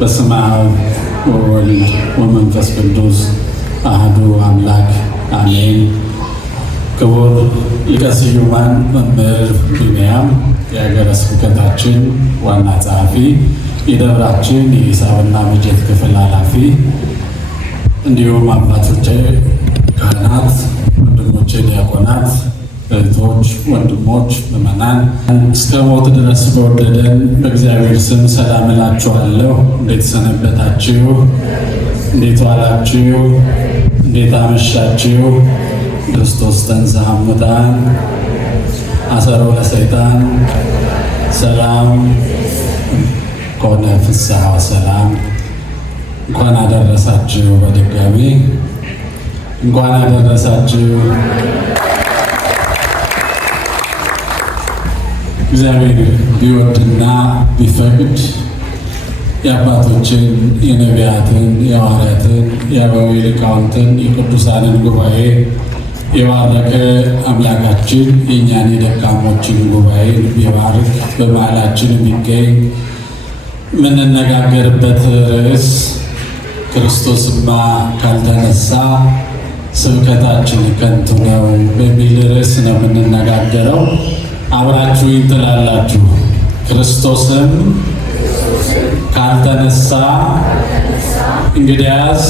በስመ አብ ወወልድ ወመንፈስ ቅዱስ አሐዱ አምላክ አሜን። ክቡር ሊቀ ስዩማን መምህር ቢንያም የሀገረ ስብከታችን ዋና ጸሐፊ፣ የደብራችን የሂሳብና በጀት ክፍል ኃላፊ፣ እንዲሁም አባቶቼ ካህናት፣ ወንድሞቼ ዲያቆናት፣ እህቶች፣ ወንድሞች ምዕመናን እስከ ሞት ድረስ በወደደን በእግዚአብሔር ስም ሰላም እላችኋለሁ። እንዴት ሰነበታችሁ? እንዴት ዋላችሁ? እንዴት አመሻችሁ? ክርስቶስ ተንሥአ እሙታን አሰሮ ለሰይጣን ሰላም ኮነ ፍስሐ ወሰላም። እንኳን አደረሳችሁ። በድጋሚ እንኳን አደረሳችሁ። እግዚአብሔር ቢወድና ቢፈቅድ የአባቶችን የነቢያትን የሐዋርያትን የአበው ሊቃውንትን የቅዱሳንን ጉባኤ የባረከ አምላካችን የእኛን የደካሞችን ጉባኤ ቢባርክ በመሃላችን የሚገኝ የምንነጋገርበት ርዕስ ክርስቶስማ ካልተነሳ ስብከታችን ከንቱ ነው በሚል ርዕስ ነው የምንነጋገረው። አብራችሁኝ ትላላችሁ። ክርስቶስም ካልተነሳ እንግዲያስ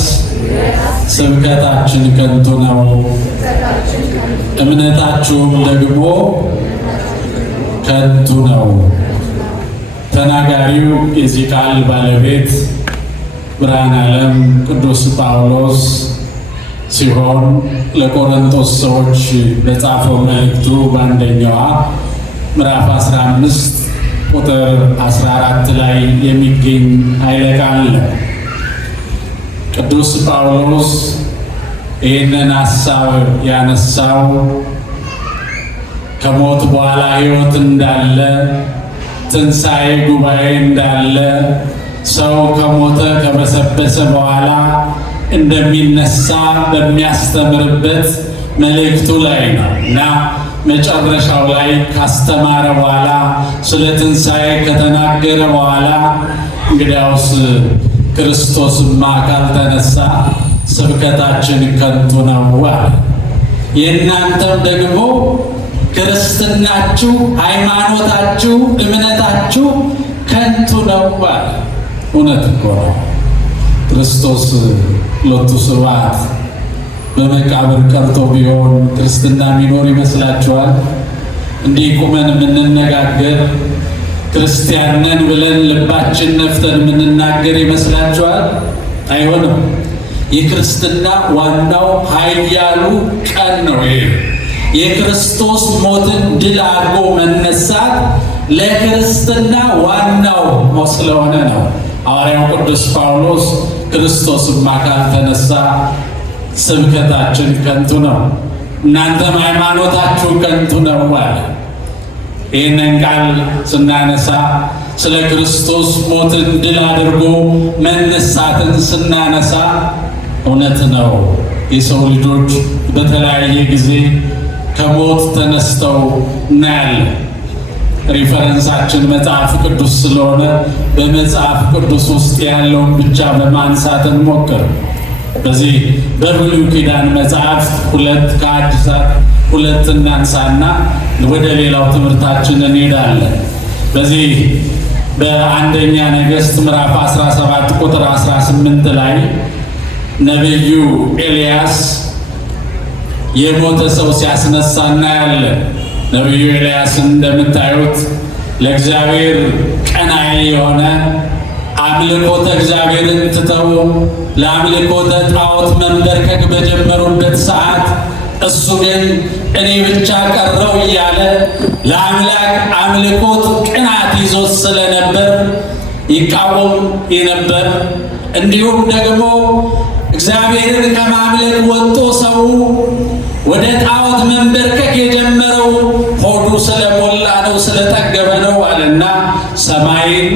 ስብከታችን ከንቱ ነው፣ እምነታችሁም ደግሞ ከንቱ ነው። ተናጋሪው የዚህ ቃል ባለቤት ብርሃነ ዓለም ቅዱስ ጳውሎስ ሲሆን ለቆሮንቶስ ሰዎች በጻፈው መልእክቱ በአንደኛዋ ምዕራፍ 15 ቁጥር 14 ላይ የሚገኝ ኃይለ ቃል ነው። ቅዱስ ጳውሎስ ይህንን ሐሳብ ያነሳው ከሞት በኋላ ሕይወት እንዳለ፣ ትንሣኤ ጉባኤ እንዳለ፣ ሰው ከሞተ ከበሰበሰ በኋላ እንደሚነሳ በሚያስተምርበት መልእክቱ ላይ ነው እና መጨረሻው ላይ ካስተማረ በኋላ ስለ ትንሣኤ ከተናገረ በኋላ እንግዲያውስ ክርስቶስማ ካልተነሳ ስብከታችን ከንቱ ነው አለ። የእናንተም ደግሞ ክርስትናችሁ፣ ሃይማኖታችሁ፣ እምነታችሁ ከንቱ ነው አለ። እውነት እኮ ነው። ክርስቶስ ሎቱ ስብሐት በመቃብር ቀርቶ ቢሆን ክርስትና የሚኖር ይመስላችኋል? እንዲህ ቁመን የምንነጋገር ክርስቲያን ነን ብለን ልባችን ነፍተን የምንናገር ይመስላችኋል? አይሆንም። የክርስትና ዋናው ኃያሉ ቀን ነው። ይሄ የክርስቶስ ሞትን ድል አድርጎ መነሳት ለክርስትና ዋናው ስለሆነ ነው። ሐዋርያው ቅዱስ ጳውሎስ ክርስቶስማ ካልተነሳ ስብከታችን ከንቱ ነው፣ እናንተም ሃይማኖታችሁ ከንቱ ነው አለ። ይህንን ቃል ስናነሳ ስለ ክርስቶስ ሞትን ድል አድርጎ መነሳትን ስናነሳ እውነት ነው። የሰው ልጆች በተለያየ ጊዜ ከሞት ተነስተው እናያለን። ሪፈረንሳችን መጽሐፍ ቅዱስ ስለሆነ በመጽሐፍ ቅዱስ ውስጥ ያለውን ብቻ በማንሳት እንሞክር። በዚህ በብሉይ ኪዳን መጽሐፍ ከአዲሳት ሁለት እናንሳና ወደ ሌላው ትምህርታችን እንሄዳለን። በዚህ በአንደኛ ነገሥት ምዕራፍ 17 ቁጥር 18 ላይ ነቢዩ ኤልያስ የሞተ ሰው ሲያስነሳ እናያለን። ነቢዩ ኤልያስን እንደምታዩት ለእግዚአብሔር ቀናኢ የሆነ አምልኮተ እግዚአብሔርን ትተው ለአምልኮተ ጣዖት መንበርከክ በጀመሩበት ሰዓት እሱ ግን እኔ ብቻ ቀረው እያለ ለአምላክ አምልኮት ቅናት ይዞት ስለነበር ይቃወም የነበር፣ እንዲሁም ደግሞ እግዚአብሔርን ከማምለክ ወጥቶ ሰው ወደ ጣዖት መንበርከክ የጀመረው ሆዱ ስለሞላ ነው፣ ስለጠገበ ነው አለና ሰማይን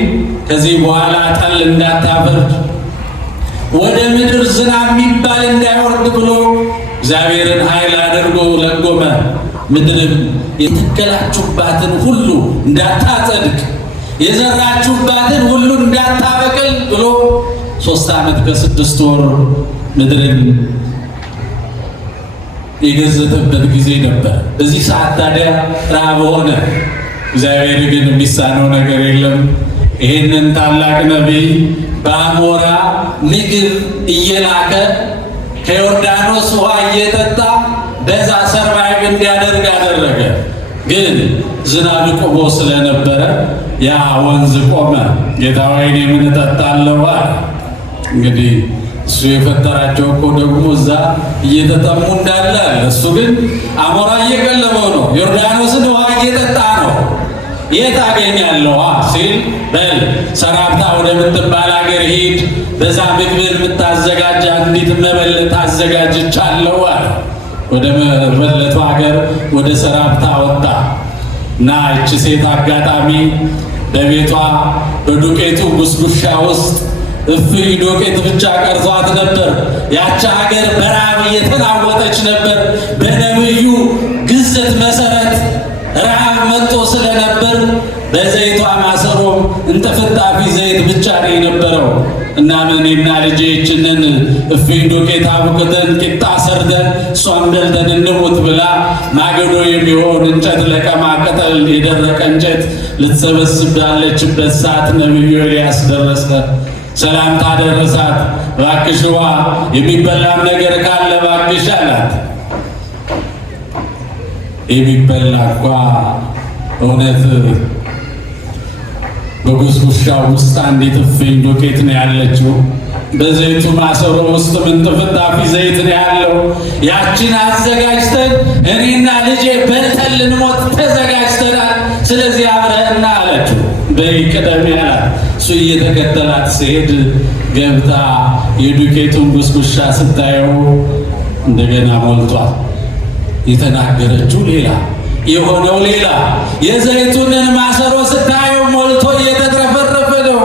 ከዚህ በኋላ ጠል እንዳታበርድ ወደ ምድር ዝናብ የሚባል እንዳይወርድ ብሎ እግዚአብሔርን ኃይል አድርጎ ለጎመ። ምድርም የተከላችሁባትን ሁሉ እንዳታጸድቅ የዘራችሁባትን ሁሉ እንዳታበቅል ብሎ 3 ዓመት ከ6 ወር ምድርን የገዘተበት ጊዜ ነበር። በዚህ ሰዓት ታዲያ ራብ ሆነ። እግዚአብሔር ግን የሚሳነው ነገር የለም። ይህንን ታላቅ ነቢይ በአሞራ ምግብ እየላከ ከዮርዳኖስ ውሃ እየጠጣ በዛ ሰርቫይቭ እንዲያደርግ አደረገ። ግን ዝናብ ቆሞ ስለነበረ ያ ወንዝ ቆመ። ጌታ ሆይ እኔ ምን እጠጣለሁ አለ። እንግዲህ እሱ የፈጠራቸው እኮ ደግሞ እዛ እየተጠሙ እንዳለ አለ። እሱ ግን አሞራ እየቀለበው ነው፣ ዮርዳኖስን ውሃ እየጠጣ ነው። የት አገኛለሁ ሲል በል ሰራፕታ ወደምትባል ሀገር ሂድ፣ በዛ ምግብ የምታዘጋጅ አንዲት መበለት አዘጋጅቻለሁ አለ። ወደ መበለቱ ሀገር ወደ ሰራፕታ ወጣ እና እቺ ሴት አጋጣሚ በቤቷ በዱቄቱ ጉስጉሻ ውስጥ እፍኝ ዱቄት ብቻ ቀርቷት ነበር። ያቺ ሀገር በረሃብ እየተናወጠች ነበር። በነብዩ ግዘት መሰረት ረሃብ መጥቶ ስለነበር በዘይቷ ማሰሮ እንጥፍጣፊ ዘይት ብቻ ነው የነበረው እና እኔና ልጄ ይህችን እፍኝ ዱቄት አቡክተን ቂጣ ሰርተን እሷን በልተን እንሙት ብላ ማገዶ የሚሆን እንጨት ለቀማ ቅጠል የደረቀ እንጨት ልትሰበስብ ባለችበት ሰዓት ነብዩ ኤልያስ ደረሰ። ሰላምታ ደረሳት። እባክሽ ውሃ የሚበላም ነገር ካለ እባክሽ አላት። የሚበላ እንኳ እውነት በጉስጉሻ ውስጥ አንዲት እፍኝ ዱቄት ነው ያለችው። በዘይቱ ማሰሮ ውስጥ ምንጥፍጣፊ ዘይት ነው ያለው። ያችን አዘጋጅተን እኔና ልጄ በልተን ልንሞት ተዘጋጅተናል። ስለዚህ አብረህና አለችው። በይ ቅደም ያላት። እሱ እየተከተላት ሲሄድ ገብታ የዱቄቱን ጉስጉሻ ስታየው እንደገና ሞልቷል። የተናገረችው ሌላ የሆነው ሌላ። የዘይቱንን ማሰሮ ስታየው ሞልቶ እየተትረፈረፈ ነው።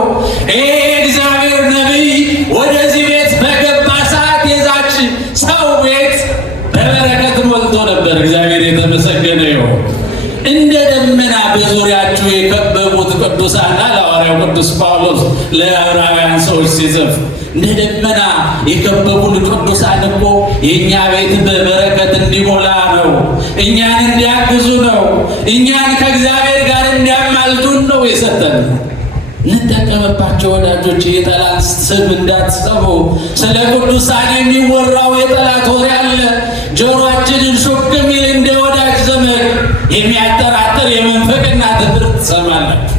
ይሄ እግዚአብሔር ነቢይ ወደዚህ ቤት በገባ ሰዓት የዛች ሰው ቤት በበረከት ሞልቶ ነበር። እግዚአብሔር የተመሰገነ ይሁን። እንደ ደመና በዙሪያችሁ የከበቡት ቅዱሳን ሐዋርያው ቅዱስ ጳውሎስ ለዕብራውያን ሰዎች ሲጽፍ እንደ ደመና የከበቡን ቅዱሳን እኮ የእኛ ቤት በበረከት እንዲሞላ ነው፣ እኛን እንዲያግዙ ነው፣ እኛን ከእግዚአብሔር ጋር እንዲያማልዱን ነው የሰጠን። እንጠቀምባቸው ወዳጆች። የጠላት ስም እንዳትሰሙ። ስለ ቅዱሳን የሚወራው የጠላት ወሬ አለ። ጆሮአችንን ሹክ የሚል እንደ ወዳጅ ዘመድ የሚያጠራጥር የመንፈቅና ትምህርት ትሰማላችሁ።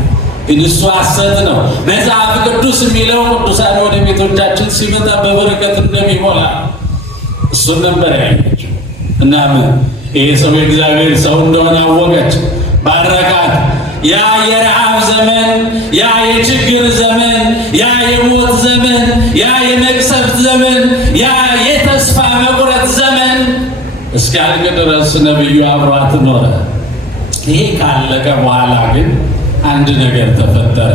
ግን እሱ ሐሰት ነው። መጽሐፍ ቅዱስ የሚለው ቅዱሳን ወደ ቤቶቻችን ሲመጣ በበረከት እንደሚሞላ እሱን ነበር ያየችው። እናም ይሄ ሰው የእግዚአብሔር ሰው እንደሆነ አወቀች፣ ባረካት። ያ የረሃብ ዘመን፣ ያ የችግር ዘመን፣ ያ የሞት ዘመን፣ ያ የመቅሰፍት ዘመን፣ ያ የተስፋ መቁረጥ ዘመን እስኪያልቅ ድረስ ነብዩ አብሯት ኖረ። ይሄ ካለቀ በኋላ ግን አንድ ነገር ተፈጠረ።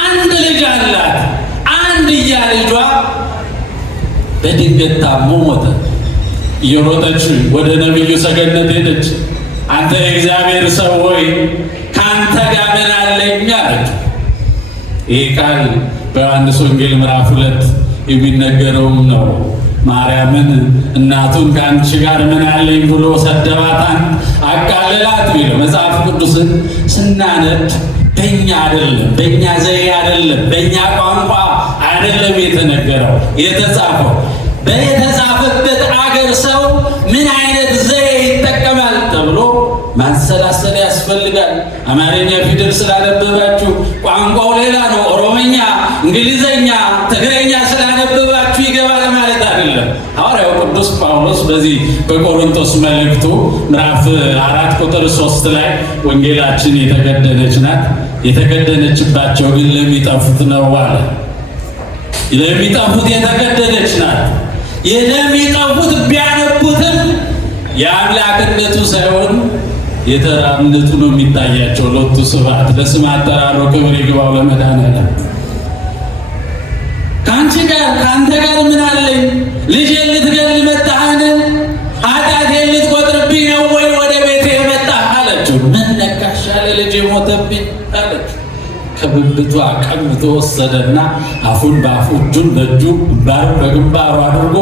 አንድ ልጅ አላት። አንድያ ልጇ በድንገት ታሞ ሞተ። እየሮጠች ወደ ነብዩ ሰገነት ሄደች። አንተ የእግዚአብሔር ሰው ሆይ ከአንተ ጋር ምን አለኝ አለች። ይህ ቃል በዮሐንስ ወንጌል ምዕራፍ 2 የሚነገረውም ነው። ማርያምን እናቱን ከአንቺ ጋር ምን አለኝ ብሎ ሰደባታን አቃለላት ቢለው መጽሐፍ ቅዱስን ስናነብ በእኛ አይደለም፣ በእኛ ዘዬ አይደለም፣ በእኛ ቋንቋ አይደለም የተነገረው የተጻፈው። በተጻፈበት አገር ሰው ምን አይነት ዘዬ ይጠቀማል ተብሎ ማንሰላሰል ያስፈልጋል። አማርኛ ፊደል ስላነበባችሁ ቋንቋው ሌላ ነው። ኦሮሞኛ፣ እንግሊዘኛ፣ ትግረኛ ስላነበባችሁ ይገባል ማለት አይደለም። ሐዋርያው ቅዱስ ጳውሎስ በዚህ በቆሮንቶስ መልእክቱ ምዕራፍ 4 ቁጥር 3 ላይ ወንጌላችን የተከደነች ናት፣ የተከደነችባቸው ግን ለሚጠፉት ነው አለ። ለሚጠፉት የተከደነች ናት። ለሚጠፉት ቢያነቡትም የአምላክነቱ ሳይሆን የተራምነቱ ነው የሚታያቸው። ሎቱ ስብሐት ለስም አጠራሩ ክብር ይግባው ለመድኃኔዓለም። ከአንቺ ጋር ከአንተ ጋር ምን አለኝ? ልጄን ልትገድል መጣህን? ኃጢአቴን ልትቆጥርብኝ ነው ወይ ወደ ቤቴ መጣህ አለችው። ምን ነካሽ አለ። ልጄ ሞተብኝ አለችው። ከብብቷ ቀምቶ ወሰደና አፉን በአፉ እጁን በእጁ ግንባሩን በግንባሩ አድርጎ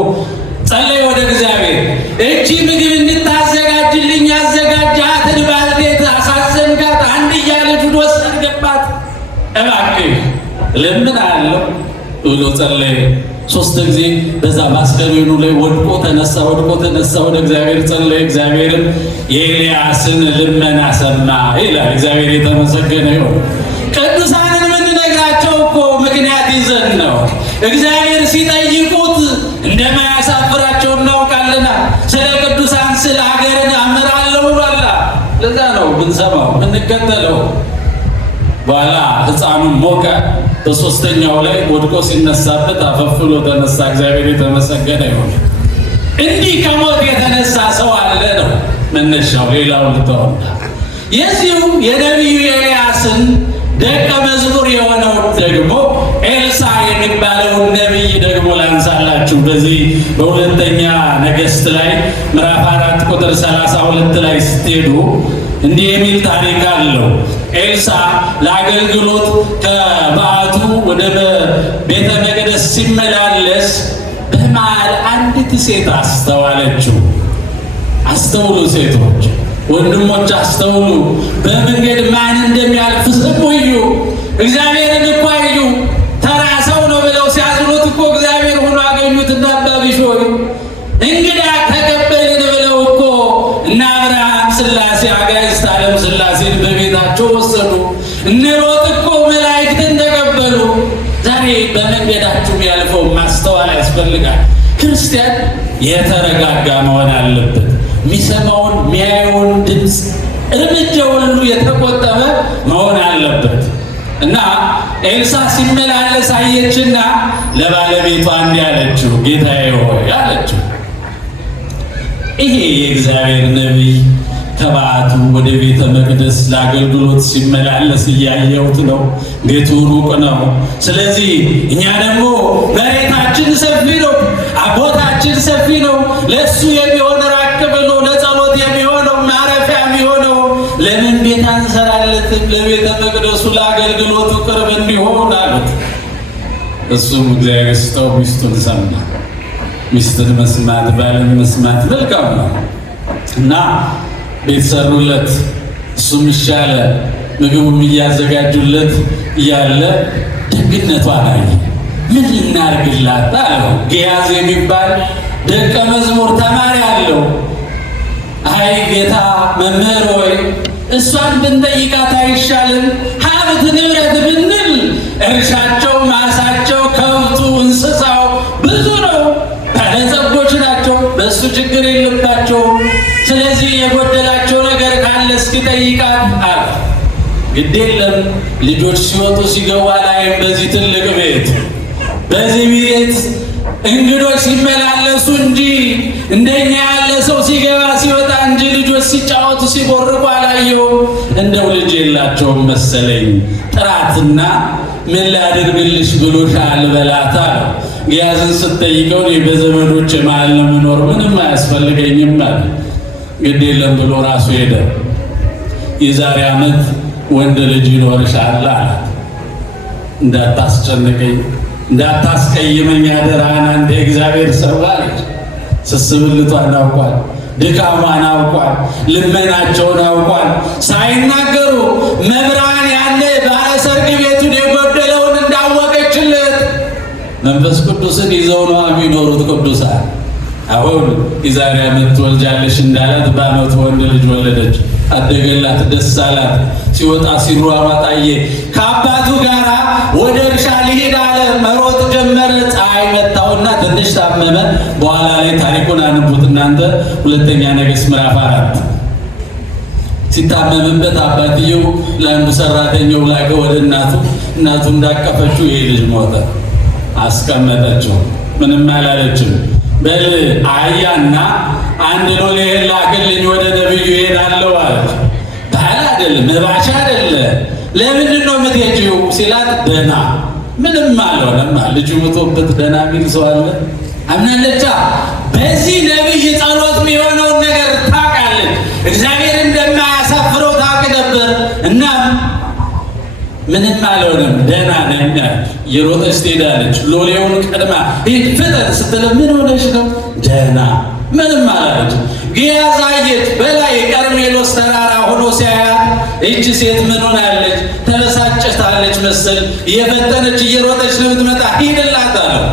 ጸለየ ወደ እግዚአብሔር። እቺ ምግብ እንድታዘጋጅልኝ ያዘጋጃትን ባልቴት አሳዘንካት፣ አንድያ ልጁን ወሰድክባት፣ እባክህ እለምንሃለሁ ብሎ ጸለየ። 3 ጊዜ በዛ ማስከሬኑ ላይ ወድቆ ተነሳ፣ ወድቆ ተነሳ፣ ወደ እግዚአብሔር ጸለየ። እግዚአብሔርም የኤልያስን ልመና ሰማ ይላል። እግዚአብሔር የተመሰገነ ይሁን። ቅዱሳንን የምንነግራቸው እኮ ምክንያት ይዘን ነው። እግዚአብሔር ሲጠይቁት እንደማያሳፍራቸው እናውቃለና ስለ ቅዱሳን ስለ ሀገርን አምራለሁ ብሏል። ለዛ ነው ብንሰማው ብንከተለው። በኋላ ሕፃኑን ሞቀ። በ3ኛው ላይ ወድቆ ሲነሳበት አፈፍሎ ተነሳ። እግዚአብሔር የተመሰገነ ይሁን። እንዲህ ከሞት የተነሳ ሰው አለ ነው መነሻው። ሌላው ልተውና የዚሁ የነቢዩ ኤልያስን ደቀ መዝሙር የሆነው ደግሞ ኤልሳ የሚባለውን ነቢይ ደግሞ ላንሳላችሁ። በዚህ በሁለተኛ ነገሥት ላይ ምዕራፍ 4 ቁጥር 32 ላይ ስትሄዱ እንዲህ የሚል ታሪክ አለው። ኤልሳ ለአገልግሎት ከበዓቱ ወደ ቤተ መቅደስ ሲመላለስ በመሃል አንዲት ሴት አስተዋለችው። አስተውሉ ሴቶች ወንድሞች አስተውሉ። በመንገድ ማን እንደሚያልፍ ስሙ እዩ። እግዚአብሔርን እኮ አዩ። ተራ ሰው ነው ብለው ሲያዝኑት እኮ እግዚአብሔር ሆኖ አገኙት። እንዳባቢሽ ሆይ እንግዳ ተቀበልን ብለው እኮ እነ አብርሃም ሥላሴ አጋዕዝተ ዓለም ሥላሴን በቤታቸው ወሰዱ። እነ ሎጥ እኮ መላእክትን ተቀበሉ። ዛሬ በመንገዳችሁ ያልፈው ማስተዋል ያስፈልጋል። ክርስቲያን የተረጋጋ መሆን አለበት። የሚሰማውን የሚያየውን ድምፅ እርምጃ ሁሉ የተቆጠበ መሆን አለበት እና ኤልሳ ሲመላለስ አየችና ለባለቤቷ እንዲህ አለችው፣ ጌታዬ ሆይ አለችው፣ ይሄ የእግዚአብሔር ነቢይ ከበዓቱ ወደ ቤተ መቅደስ ለአገልግሎት ሲመላለስ እያየሁት ነው። ቤቱ ሩቅ ነው። ስለዚህ እኛ ደግሞ መሬታችን ሰፊ ነው፣ ቦታችን ሰፊ ነው። ለእሱ የሚሆን ራቅ ብሎ ለጸሎት የሚሆነው ማረፊያ የሚሆነው ለምን ቤት አንሰራለትም? ለቤተ መቅደሱ ለአገልግሎቱ ቅርብ እንዲሆን አሉት። እሱም እግዚአብሔር ስጠው ሚስቱን ሰማ። ሚስትን መስማት ባልን መስማት መልካም ነው እና ቤት ሰሩለት። እሱም ይሻለ ምግቡም እያዘጋጁለት እያለ ደግነቷን አየ። ምን እናርግላት አለው። ግያዝ የሚባል ደቀ መዝሙር ተማሪ አለው። አይ ጌታ መምህር ሆይ እሷን ብንጠይቃት አይሻልም? ሀብት ንብረት ብንል እርሻቸው፣ ማሳቸው፣ ከብቱ፣ እንስሳው ብዙ ነው። ባለጸጎች ናቸው። በእሱ ችግር የለባቸውም። ስለዚህ የጎደላቸው ነገር ካለ እስኪ ጠይቃት አለ። ግድ የለም ልጆች ሲወጡ ሲገቡ አላይም። በዚህ ትልቅ ቤት በዚህ ቤት እንግዶች ሲመላለሱ እንጂ እንደኛ ያለ ሰው ሲገባ ሲወጣ እንጂ ልጆች ሲጫወቱ ሲቦርቁ አላየውም። እንደው ልጅ የላቸውም መሰለኝ፣ ጥራትና ምን ላድርግልሽ ብሎሻል በላት አለው። ግያዝን ስትጠይቀው እኔ በዘመዶች መሃል ነው የምኖር፣ ምንም አያስፈልገኝም አለ። ግድ የለም ብሎ ራሱ ሄደ። የዛሬ ዓመት ወንድ ልጅ ይኖርሻል አላት። እንዳታስጨንቀኝ እንዳታስቀይመኝ አደራህን አንተ የእግዚአብሔር ሰው አለች። ስስብልቷን አውቋል፣ ድካሟን አውቋል፣ ልመናቸውን አውቋል። ሳይናገሩ መብራን ያለ ባለሰርግ ቤቱን የጎደለውን እንዳወቀችለት መንፈስ ቅዱስን ይዘው ነው የሚኖሩት ቅዱሳን። አሁን የዛሬ ዓመት ትወልጃለሽ እንዳላት በዓመቱ ወንድ ልጅ ወለደች። አደገላት፣ ደስ አላት። ሲወጣ ሲሯሯጥ አየ። ከአባቱ ጋር ወደ እርሻ ሊሄድ አለ። መሮጥ ጀመረ። ፀሐይ መታውና ትንሽ ታመመ። በኋላ ላይ ታሪኩን አንቡት እናንተ። ሁለተኛ ነገሥት ምዕራፍ 4 ሲታመምበት አባትየው ለአንዱ ሰራተኛው ላከ ወደ እናቱ። እናቱ እንዳቀፈችው ይሄ ልጅ ሞተ። አስቀመጠችው። ምንም አላለችም። በል አህያና አንድ ሎሌ ላክልኝ ወደ ነብዩ እሄዳለሁ አለች። ባህል አይደለም መባቻ አይደለም። ለምንድን ነው የምትሄጂው ሲላት ደህና ምንም አልሆነም። ልጁ ሞቶበት ደህና የሚል ሰው አለ? አምናለቻ። በዚህ ነብይ ጸሎት የሚሆነውን ነገር ታውቃለች። እግዚአብሔር እንደማያሳፍረው ታውቅ ነበር። እናም ምንም አልሆነም ደህና ነኝ አለች። እየሮጠች ትሄዳለች። ሎሌውን ቀድማ ሂድ ፍጠን ስትለው ምን ሆነሽ ነው? ደህና ምንም አላለች። ግያዝ አየች። በላይ ቀርሜሎስ ተራራ ሆኖ ሲያያት እቺ ሴት ምን ሆናለች? ተበሳጭታለች መሰል እየፈጠነች እየሮጠች ነው የምትመጣ። ሂድላት አለው።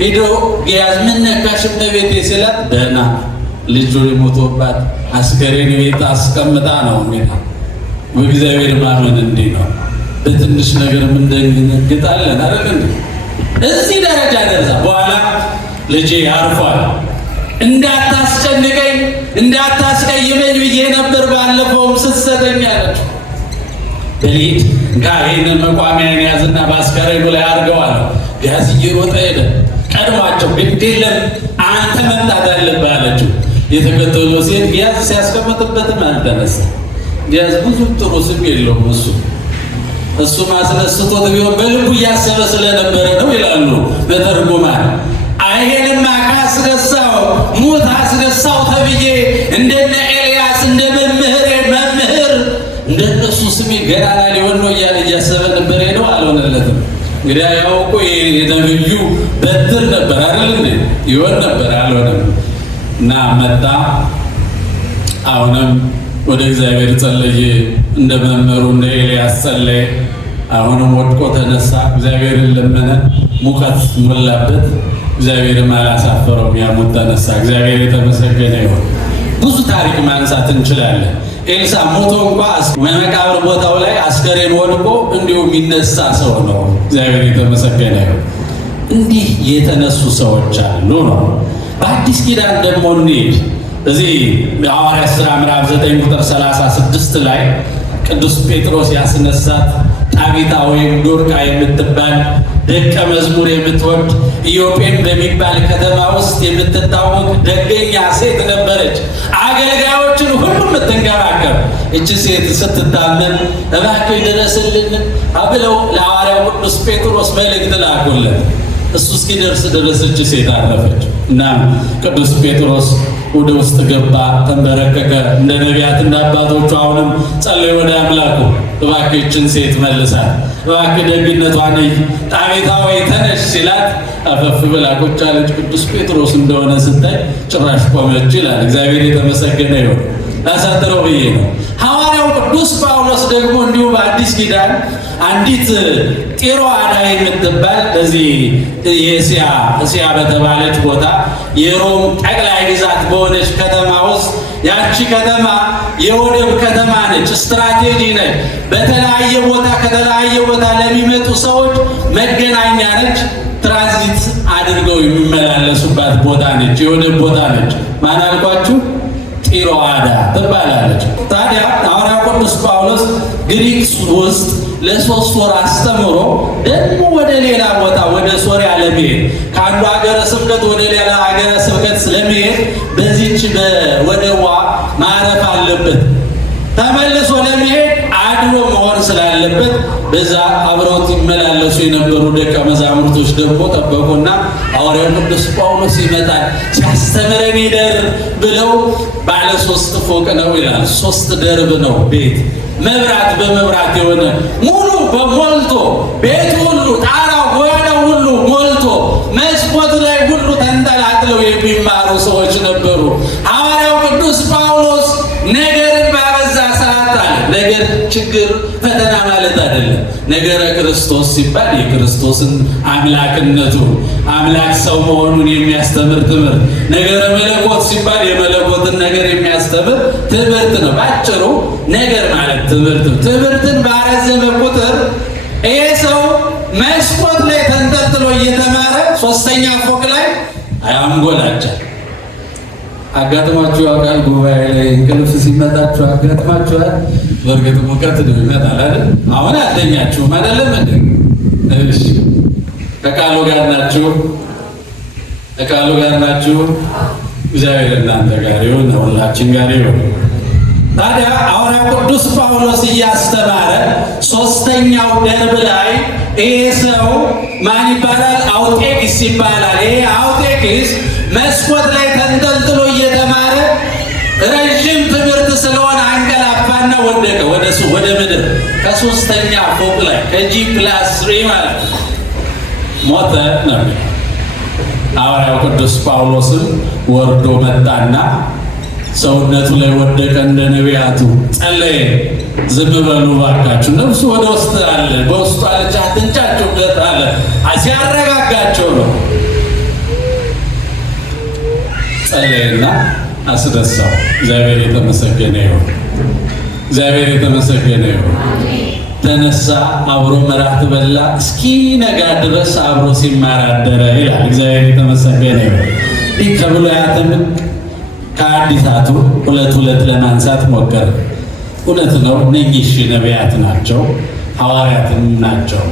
ሄዶ ግያዝ ምን ነካሽ እመቤቴ ሲላት ደህና ልጁ ሞቶባት አስከሬን ቤት አስቀምጣ ነው የሚል በእግዚአብሔር ማመን እንዲህ ነው። በትንሽ ነገር ምን እንደንግጣለን አይደል እንዴ? እዚህ ደረጃ ደርሳ በኋላ ልጄ አርፏል እንዳታስጨንቀኝ እንዳታስቀይመኝ ብዬ ነበር ባለፈውም ስትሰጠኝ አለች። በሊድ ጋይንን መቋሚያን ያዝና በአስከሬኑ ላይ አድርገዋል። ግያዝ እየሮጠ ሄደ። ቀድሟቸው ግዴለም አንተ መምጣት አለብህ አለችው። የተከተለው ሴት ግያዝ ሲያስቀምጥበትም አልተነሳ። ግያዝ ብዙ ጥሩ ስም የለውም። እሱ ማስነስቶት ቢሆን በልቡ እያሰበ ስለነበረ ነው ይላሉ በተርጉማን። አይሄንማ ካስነሳው ሙት አስነሳው ተብዬ እንደነ ኤልያስ እንደ መምህር እንደነሱ ስሜ ገናና ሊሆን ነው እያለ እያሰበ ነበር። ሄደው አልሆነለትም። እንግዲህ ያው እኮ የነብዩ በትር ነበር አይደል እንዴ? ይሆን ነበር አልሆነም። እና መጣ። አሁንም ወደ እግዚአብሔር ጸለየ። እንደ መምህሩ እንደ ኤልያስ ጸለየ። አሁንም ወድቆ ተነሳ። እግዚአብሔርን ለመነ። ሙቀት ሞላበት። እግዚአብሔርም አላሳፈረውም። ያሙት ተነሳ። እግዚአብሔር የተመሰገነ ይሁን። ብዙ ታሪክ ማንሳት እንችላለን። ኤልሳ ሞቶ እንኳ መቃብር ቦታው ላይ አስከሬን ወድቆ እንዲሁ የሚነሳ ሰው ነው። እግዚአብሔር የተመሰገነ ይሁን። እንዲህ የተነሱ ሰዎች አሉ ነው። በአዲስ ኪዳን ደግሞ እንሂድ። እዚህ የሐዋርያት ሥራ ምዕራፍ 9 ቁጥር 36 ላይ ቅዱስ ጴጥሮስ ያስነሳት ጣቢታ ወይም ዶርቃ የምትባል ደቀ መዝሙር የምትወድ ኢዮጴም በሚባል ከተማ ውስጥ የምትታወቅ ደገኛ ሴት ነበረች። አገልጋዮችን ሁሉ የምትንከባከብ እቺ ሴት ስትታመም እባክህ ድረስልን ብለው ለሐዋርያው ቅዱስ ጴጥሮስ መልእክት ላኩለት። እሱ እስኪደርስ ድረስ እቺ ሴት አረፈች እና ቅዱስ ጴጥሮስ ወደ ውስጥ ገባ፣ ተንበረከከ። እንደ ነቢያት እንደ አባቶቹ አሁንም ጸለየ ወደ አምላኩ። እባክህ ይህችን ሴት መልሳት፣ እባክህ ደግነቷን ጣቢታ ወይ ተነሽ ሲላት አፈፍ ብላ ቁጭ አለች። ቅዱስ ጴጥሮስ እንደሆነ ስታይ ጭራሽ ቆመች ይላል። እግዚአብሔር የተመሰገነ ይሁን። ላሳጥረው ብዬ ነው። ሐዋርያው ቅዱስ ጳውሎስ ደግሞ እንዲሁ በአዲስ ኪዳን አንዲት ጢሮአዳ የምትባል በዚህ እስያ በተባለች ቦታ የሮም ጠቅላይ ግዛት በሆነች ከተማ ውስጥ ያቺ ከተማ የወደብ ከተማ ነች፣ ስትራቴጂ ነች። በተለያየ ቦታ ከተለያየ ቦታ ለሚመጡ ሰዎች መገናኛ ነች። ትራንዚት አድርገው የሚመላለሱባት ቦታ ነች፣ የወደብ ቦታ ነች። ማን አልኳችሁ? ጢሮአዳ ትባላለች። ታዲያ ሐዋርያው ቅዱስ ጳውሎስ ግሪክ ውስጥ ለ3 ወር አስተምሮ ደግሞ ወደ ሌላ ቦታ ወደ ሶሪያ ለመሄድ ከአንዱ ሀገረ ስብከት ወደ ሌላ ሀገረ ስብከት ስለመሄድ በዚህች በወደቧ ማረፍ አለበት። ተመልሶ ለመሄድ አድሮ መሆን ስላለበት በዛ አብረውት ይመላለሱ የነበሩ ደቀ መዛሙርቶች ደግሞ ጠበቁና ሐዋርያው ቅዱስ ጳውሎስ ይመጣል ሲያስተምረን ይደር ብለው ባለ 3 ፎቅ ነው ይላል። 3 ደርብ ነው ቤት፣ መብራት በመብራት የሆነ ሙሉ በሞልቶ ቤቱ ሁሉ ጣራው ጓዳው ሁሉ ሞልቶ መስኮቱ ላይ ሁሉ ተንጠላጥለው የሚማሩ ሰዎች ነበሩ። ሐዋርያው ቅዱስ ጳውሎስ ነገርን ባበዛ ሰዓት አለ። ነገር ችግር ፈተና ማለት አይደለም። ነገረ ክርስቶስ ሲባል የክርስቶስን አምላክነቱ አምላክ ሰው መሆኑን የሚያስተምር ትምህርት፣ ነገረ መለኮት ሲባል የመለኮትን ነገር የሚያስተምር ትምህርት ነው። ባጭሩ ነገር ማለት ትምህርት ነው። ትምህርትን ባረዘመ ቁጥር ይሄ ሰው መስኮት ላይ ተንጠልጥሎ እየተማረ 3ኛ ፎቅ ላይ አያንጎላቻል። አጋጥሟችሁ ያውቃል? ጉባኤ ላይ እንቅልፍ ሲመጣችሁ አጋጥሟችኋል? በእርግጥ ሙቀት ነው ይመጣል አይደል? አሁን አልተኛችሁም አይደለም እንዴ? እሺ፣ ከቃሉ ጋር ናችሁ? ከቃሉ ጋር ናችሁ? እግዚአብሔር እናንተ ጋር ይሁን፣ ሁላችን ጋር ይሁን። ታዲያ ሐዋርያው ቅዱስ ጳውሎስ እያስተማረ 3ኛው ደርብ ላይ ይሄ ሰው ማን ይባላል? አውጤኪስ ይባላል። ይሄ አውጤኪስ መስኮት ላይ ተንጠልጥሎ እየተማረ ረዥም ትምህርት ስለሆነ አንቀላፋና ወደ ወደቀ ወደ ምድር ከ3ኛ ፎቅ ላይ ከG+3 ማለት ሞተ ነው። ሐዋርያው ቅዱስ ጳውሎስም ወርዶ መጣና ሰውነቱ ላይ ወደቀ፣ እንደ ነቢያቱ ጸለየ። ዝም በሉ ባካችሁ፣ ነፍሱ ወደ ውስጥ አለ፣ በውስጡ አለች፣ አትንጫጩበት አለ። ሲያረጋጋቸው ነው። ጸለየና አስደሳው። እግዚአብሔር የተመሰገነ ይሁን። እግዚአብሔር የተመሰገነ ይሁን። ተነሳ፣ አብሮ መራት በላ፣ እስኪ ነጋ ድረስ አብሮ ሲማር አደረ ይላል። እግዚአብሔር የተመሰገነ ይሁን። ይህ ከብሉያትም ከአዲሳቱ ሁለት ለማንሳት ሞከረ። እውነት ነው፣ እነኚህ ነቢያት ናቸው፣ ሐዋርያትም ናቸው።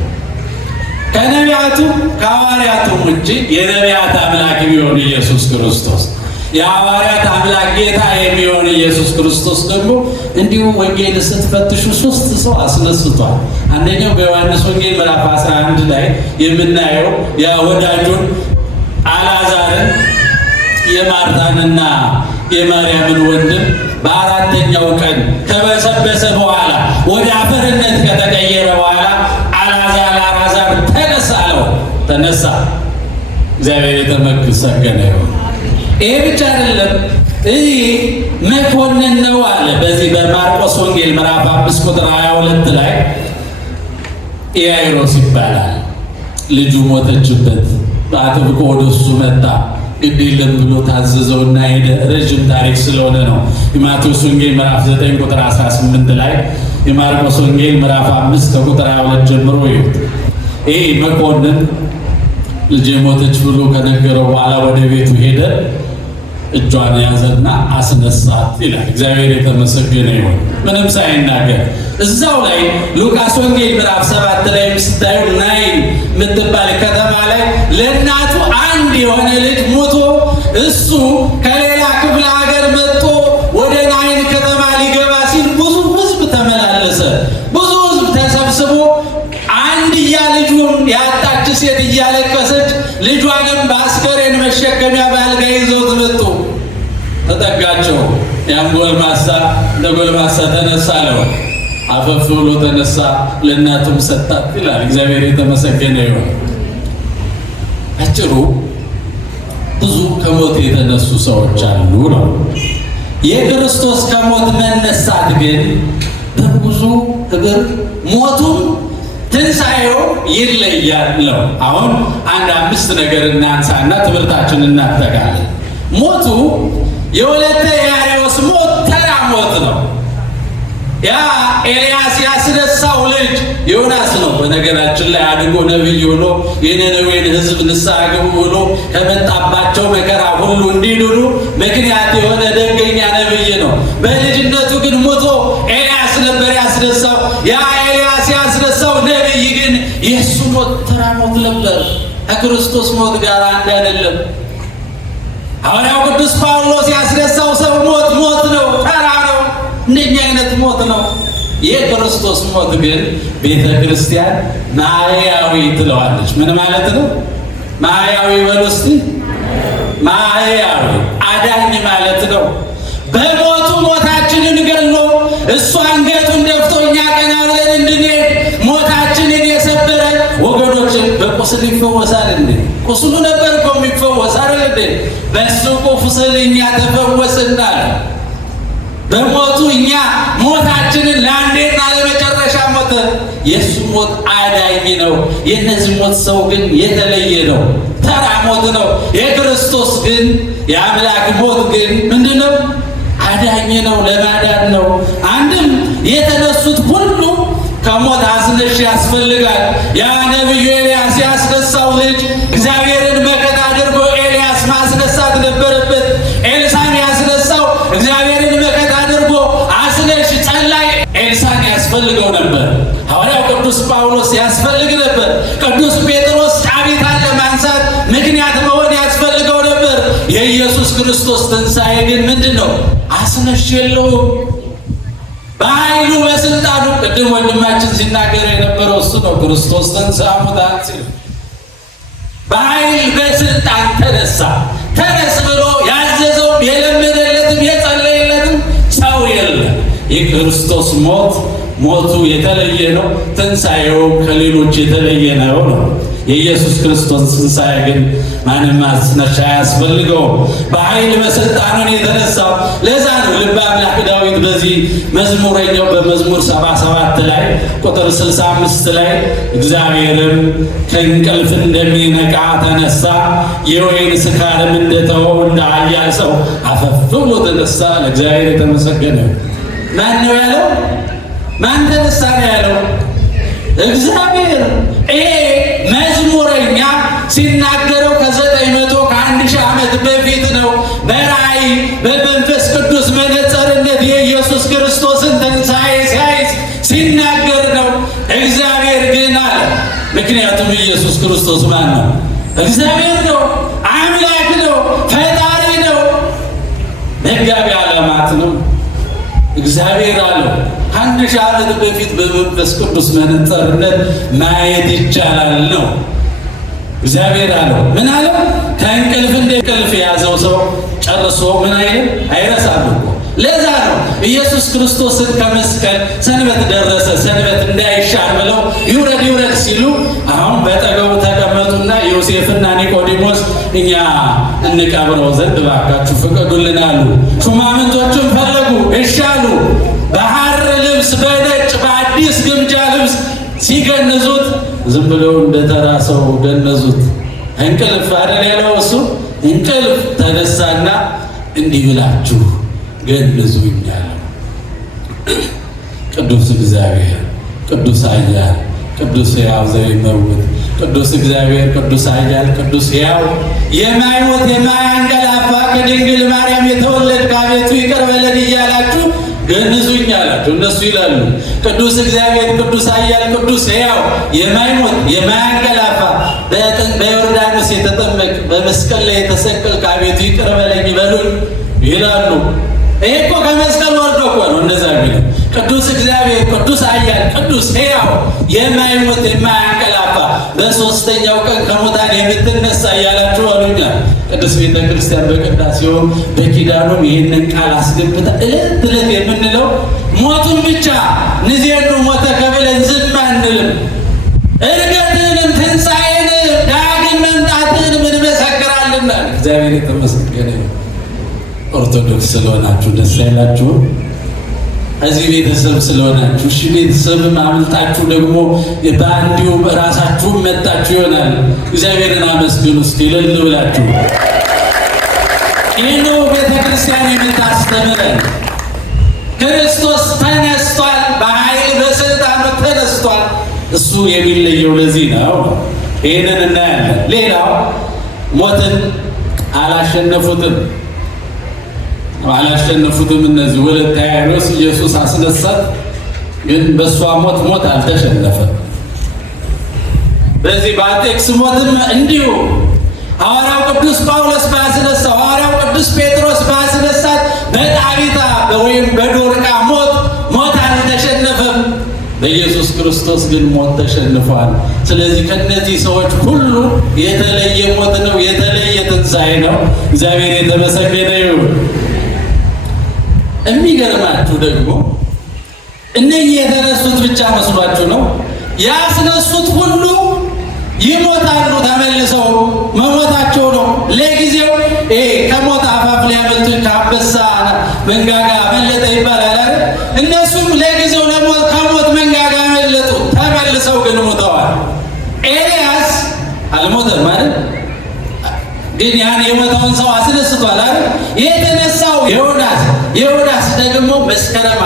ከነቢያቱም ከሐዋርያቱም ውጭ የነቢያት አምላክ ቢሆን ኢየሱስ ክርስቶስ፣ የሐዋርያት አምላክ ጌታ የሚሆን ኢየሱስ ክርስቶስ ደግሞ እንዲሁ ወንጌል ስትፈትሹ 3 ሰው አስነስቷል። አንደኛው በዮሐንስ ወንጌል ምዕራፍ 11 ላይ የምናየው የወዳጁን አልዓዛርን የማርታንና የማርያምን ወንድም በ4ኛው ቀን ከበሰበሰ በኋላ ወደ አፈርነት ከተቀየረ በኋላ አልዓዛር ተነሳ አለው። ተነሳ። እግዚአብሔር የተመሰገነ ይሁን። ይሄ ብቻ አይደለም፣ ይህ መኮንን ነው አለ። በዚህ በማርቆስ ወንጌል ምዕራፍ 5 ቁጥር 22 ላይ ኢያኢሮስ ይባላል። ልጁ ሞተችበት። አጥብቆ ወደሱ መጣ። ግድ የለም ብሎ ታዘዘውና ሄደ። ረጅም ታሪክ ስለሆነ ነው። የማቴዎስ ወንጌል ምዕራፍ 9 ቁጥር 18 ላይ፣ የማርቆስ ወንጌል ምዕራፍ 5 ከቁጥር 22 ጀምሮ ይሁት። ይህ መኮንን ልጅ ሞተች ብሎ ከነገረው በኋላ ወደ ቤቱ ሄደ። እጇን ያዘና አስነሳት ይላል። እግዚአብሔር የተመሰገነ ይሁን። ምንም ሳይናገር እዛው ላይ ሉቃስ ወንጌል ምዕራፍ 7 ላይ ስታዩ ናይን የምትባል ከተማ ላይ ለእናቱ አንድ የሆነ ልጅ ሞቶ እሱ ከሌላ ክፍለ ሀገር መጥቶ ወደ ናይን ከተማ ሊገባ ሲል ብዙ ሕዝብ ተመላለሰ። ብዙ ሕዝብ ተሰብስቦ አንድያ ልጁን ያጣች ሴት እያለቀሰች ልጇንም በአስከሬን መሸከሚያ በአልጋ ይዘው መጡ። ተጠጋቸው። ያን ጎልማሳ ለጎልማሳ ተነሳ አለው። አፈፍ ብሎ ተነሳ፣ ለእናቱም ሰጣት ይላል። እግዚአብሔር የተመሰገነ ይሁን። አጭሩ ብዙ ከሞት የተነሱ ሰዎች አሉ ነው። የክርስቶስ ከሞት መነሳት ግን በብዙ እግር ሞቱም ትንሣኤው ይለያል ነው። አሁን አንድ 5 ነገር እናንሳና ትምህርታችንን እናጠቃለን። ሞቱ የወለተ ያሬዎስ ሞት ተራ ሞት ነው። ያ ኤልያስ ያስነሳው ልጅ ዮናስ ነው። በነገራችን ላይ አድጎ ነቢይ ሆኖ የነነዌን ሕዝብ ንስሐ ግቡ ብሎ ከመጣባቸው መከራ ሁሉ እንዲድኑ ምክንያት የሆነ ደገኛ ነቢይ ነው። በልጅነቱ ግን ሞቶ ኤልያስ ነበር ያስነሳው። ያ ኤልያስ ያስነሳው ነቢይ ግን የእሱ ሞት ተራ ሞት ነበር፣ ከክርስቶስ ሞት ጋር አንድ አይደለም። ሐዋርያው ቅዱስ ጳውሎስ ያስነሳው ሰው ሞት ነው፣ ተራ ነው፣ እንደኛ አይነት ሞት ነው። የክርስቶስ ሞት ግን ቤተ ክርስቲያን ማህያዊ ትለዋለች። ምን ማለት ነው? ማህያዊ በሉ እስቲ። ማህያዊ አዳኝ ማለት ነው። በሞቱ ሞታችንን ገሎ እሱ አንገቱን ደፍቶ እኛ ቀና ብለን እንድንሄድ ሞታችንን የሰበረ ወገኖችን በቁስል ይፈወሳል እንዴ? ቁስሉ ነበር እኮ የሚፈወስ አይደል እንዴ? በሱ ቁስል እኛ ተፈወስናል። በሞቱ እኛ ሞታችንን ለአንዴና ለመጨረሻ ሞተ። የእሱ ሞት አዳኝ ነው። የእነዚህ ሞት ሰው ግን የተለየ ነው፣ ተራ ሞት ነው። የክርስቶስ ግን የአምላክ ሞት ግን ምንድን ነው? አዳኝ ነው፣ ለማዳን ነው። አንድም የተነሱት ሁሉ ከሞት አስነሽ ያስፈልጋል። ያ ነቢዩ ኤልያስ ያስነሳው ልጅ እግዚአብሔርን መከታ አድርጎ ኤልያስ ማስነሳት ነበረበት። ኤልሳን ያስነሳው እግዚአብሔርን መከታ አድርጎ አስነሽ ጸላይ ኤልሳን ያስፈልገው ነበር። ሐዋርያው ቅዱስ ጳውሎስ ያስፈልግ ነበር። ቅዱስ ጴጥሮስ ጣቢታን ለማንሳት ምክንያት መሆን ያስፈልገው ነበር። የኢየሱስ ክርስቶስ ትንሣኤ ግን ምንድን ነው? አስነሽ የለውም። በኃይሉ በስልጣኑ ቅድም ወንድማችን ሲናገር የነበረው እሱ ነው። ክርስቶስ ተንሥአ እሙታን ሲል በኃይል በስልጣን ተነሳ። ተነስ ብሎ ያዘዘውም የለመደለትም የጸለየለትም ሰው የለም። የክርስቶስ ሞቱ የተለየ ነው፣ ትንሣኤው ከሌሎች የተለየ ነው። የኢየሱስ ክርስቶስ ትንሣኤ ግን ማንም ማስነሻ አያስፈልገውም። በኃይል በሥልጣኑን የተነሳው። ለዛ ነው ልበ አምላክ ዳዊት በዚህ መዝሙረኛው በመዝሙር 77 ላይ ቁጥር 65 ላይ እግዚአብሔርም ከእንቅልፍ እንደሚነቃ ተነሳ፣ የወይን ስካርም እንደተወው እንደ ኃያል ሰው አፈፍ ብሎ ተነሳ። ለእግዚአብሔር የተመሰገነ። ማን ነው ያለው? ማን ተነሳ ነው ያለው? እግዚአብሔር። ይሄ መዝሙረኛ ሲናገረው ከ900 ዓመት በፊት ነው። በራእይ በመንፈስ ቅዱስ መነጽርነት የኢየሱስ ክርስቶስን ትንሣኤ ሲናገር ነው። እግዚአብሔር ግን አለ። ምክንያቱም ኢየሱስ ክርስቶስ ማን ነው? እግዚአብሔር ነው፣ አምላክ ነው፣ ፈጣሪ ነው፣ መጋቢ ዓለማት ነው። እግዚአብሔር አለው 1000 ዓመት በፊት በመንፈስ ቅዱስ መነጽርነት ማየት ይቻላል ነው። እግዚአብሔር አለው። ምን አለው? ከእንቅልፍ እንደ እንቅልፍ የያዘው ሰው ጨርሶ ምን አይልም፣ አይረሳም እኮ። ለዛ ነው ኢየሱስ ክርስቶስን ከመስቀል ሰንበት ደረሰ፣ ሰንበት እንዳይሻር ብለው ይውረድ ሲሉ አሁን በጠገቡ ተቀመጡና ዮሴፍና ኒቆዲሞስ እኛ እንቀብረው ዘንድ እባካችሁ ፍቀዱልን አሉ። ሹማምንቶቹን ፈለጉ፣ እሻሉ። በሐር ልብስ በነጭ በአዲስ ግምጃ ልብስ ሲገንዙት ዝም ብለው እንደተራ ሰው ገነዙት። እንቅልፍ አይደል ያለው እሱ። እንቅልፍ ተነሳና እንዲህ ብላችሁ ገንዙኛል። ቅዱስ እግዚአብሔር ቅዱስ ኃያል ቅዱስ ሕያው ዘኢይመውት ቅዱስ እግዚአብሔር ቅዱስ ኃያል ቅዱስ ሕያው የማይሞት የማያንቀላፋ ከድንግል ማርያም የተወለድክ አቤቱ ይቅር በለን እያላችሁ ገንዙኝ አላቸው። እነሱ ይላሉ ቅዱስ እግዚአብሔር ቅዱስ ኃያል ቅዱስ ሕያው የማይሞት የማያንቀላፋ በዮርዳኖስ የተጠመቅ በመስቀል ላይ የተሰቀልክ አቤቱ ይቅር በለኝ በሉኝ ይላሉ። ይሄ እኮ ከመስቀል ወርዶ እኮ ነው እንደዛ የሚለው። ቅዱስ እግዚአብሔር ቅዱስ ኃያል ቅዱስ ሕያው የማይሞት የማያንቀላፋ በሦስተኛው ቀን ከሙታን የምትነሳ እያላችሁ አሉኛል። ቅዱስ ቤተ ክርስቲያን በቅዳሴው በኪዳኑም ይህንን ቃል አስገብታ ዕለት ዕለት የምንለው ሞቱን ብቻ ንዜኑ ሞተ ከብለን ዝም አንልም። እርገትንም ትንሣኤንም ዳግም መምጣትንም እንመሰክራለን። እግዚአብሔር የተመሰገነ ነው። ኦርቶዶክስ ስለሆናችሁ ደስ ያላችሁ፣ እዚህ ቤተሰብ ስለሆናችሁ እሺ። ቤተሰብም አምልጣችሁ ደግሞ በአንዲሁ ራሳችሁም መጣችሁ ይሆናል። እግዚአብሔርን አመስግኑ እስቲ እልል ብላችሁ። ይህ ነው ቤተ ክርስቲያን የምታስተምረን። ክርስቶስ ተነስቷል፣ በኃይል በሥልጣኑ ተነስቷል። እሱ የሚለየው ለዚህ ነው። ይህንን እናያለን። ሌላው ሞትን አላሸነፉትም። እነዚህ ወለተ ያይሮስ ኢየሱስ አስነሳት፣ ግን በእሷ ሞት አልተሸነፈም። በዚህ በአጤክስ ሞትም እንዲሁ ሐዋርያው ቅዱስ ጳውሎስ ባስነሳው፣ ሐዋርያው ቅዱስ ጴጥሮስ ባስነሳት በጣቢታ ወይም በዶርቃ ሞት አልተሸነፈም። በኢየሱስ ክርስቶስ ግን ሞት ተሸንፏል። ስለዚህ ከነዚህ ሰዎች ሁሉ የተለየ ሞት ነው፣ የተለየ ትንሣኤ ነው። እግዚአብሔር የተመሰገነ ይሁን። የሚገርማችሁ ደግሞ እነዚህ የተነሱት ብቻ መስሏችሁ ነው? ያስነሱት ሁሉ ይሞታሉ። ተመልሰው መሞታቸው ነው። ለጊዜው ከሞት አፋፍ ሊያመልጡ ከአንበሳ መንጋጋ መለጠ ይባላል አይደል? እነሱም ለጊዜው ከሞት መንጋጋ መለጡ። ተመልሰው ግን ሞተዋል። ኤልያስ አልሞተም ማለት ግን ያን የሞተውን ሰው አስነስቷል አይደል? የተነሳው ዮናስ ደግሞ መስከረም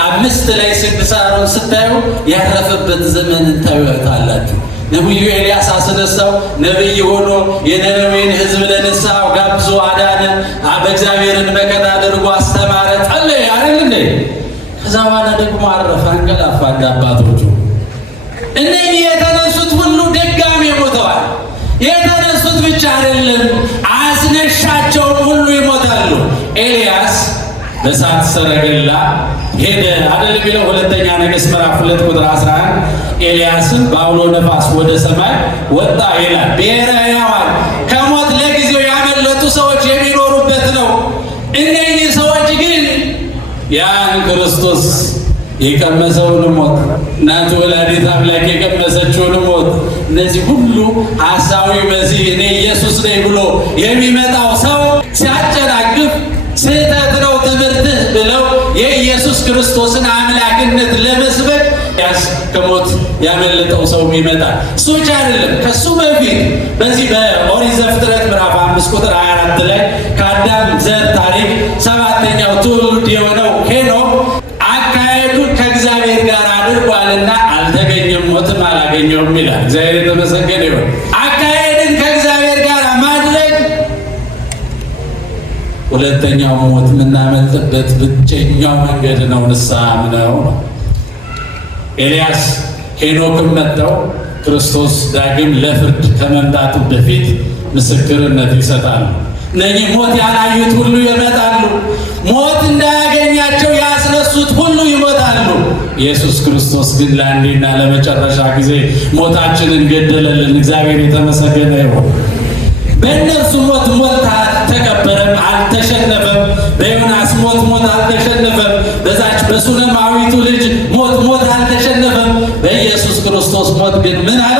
25 ላይ ስንክሳሩን ስታዩ ያረፈበት ዘመን ታዩታላችሁ። ነብዩ ኤልያስ አስነሳው። ነብይ ሆኖ የነነዌን ሕዝብ ለንስሐ ጋብዞ አዳነ። በእግዚአብሔርን መከታ አድርጎ አስተማረ፣ ጸለየ አይደል እንዴ? ከዛ በኋላ ደግሞ አረፈ፣ አንቀላፋ እንደ አባቶቹ። እነዚህ የተነሱት ሁሉ ድጋሜ ሞተዋል። የተነሱት ብቻ አይደለም፣ አስነሻቸውም ሁሉ ይሞታሉ። ኤልያስ በእሳት ሰረገላ ሄደ አይደል የሚለው ሁለተኛ ነገሥት ምዕራፍ 2 ቁጥር 11 ኤልያስን በአውሎ ነፋስ ወደ ሰማይ ወጣ ይላል። ብሔረ ሕያዋን ከሞት ለጊዜው ያመለጡ ሰዎች የሚኖሩበት ነው። እነዚህ ሰዎች ግን ያን ክርስቶስ የቀመሰውን ሞት እናቱ ወላዲተ አምላክ የቀመሰችውን ሞት እነዚህ ሁሉ ሐሳዊ መሲህ እኔ ኢየሱስ ነኝ ብሎ የሚመጣው ሰው ሲያጨናግፍ ስህተት ነው ትምህርትህ ብለው የኢየሱስ ክርስቶስን አምላክነት ለመስበክ ከሞት ያመለጠው ሰው ይመጣል። እሱ ብቻ አይደለም። ከሱ በፊት በዚህ በኦሪት ዘፍጥረት ምዕራፍ 5 ቁጥር 24 ላይ ከአዳም ዘር ታሪክ ሰባተኛው ትውልድ የሆነው ሄኖክ አካሄዱን ከእግዚአብሔር ጋር አድርጓልና አልተገኘም፣ ሞትም አላገኘውም ይላል። እግዚአብሔር የተመሰገነ ይሁን። አካሄድን ከእግዚአብሔር ጋር ማድረግ ሁለተኛው ሞት የምናመልጥበት ብቸኛው መንገድ ነው። ንስሐ ነው። ኤልያስ ሄኖክም መጥተው ክርስቶስ ዳግም ለፍርድ ከመምጣቱ በፊት ምስክርነት ይሰጣሉ። እነኚህ ሞት ያላዩት ሁሉ ይመጣሉ። ሞት እንዳያገኛቸው ያስነሱት ሁሉ ይሞታሉ። ኢየሱስ ክርስቶስ ግን ለአንዴና ለመጨረሻ ጊዜ ሞታችንን ገደለልን። እግዚአብሔር የተመሰገነ ይሁን። በእነርሱ ሞት ሞት አልተቀበረም፣ አልተሸነፈም። በዮናስ ሞት አልተሸነፈም። በዛች በሱነማዊቱ ልጅ ሞት አልተሸነፈም። በኢየሱስ ክርስቶስ ሞት ግን ምን አለ?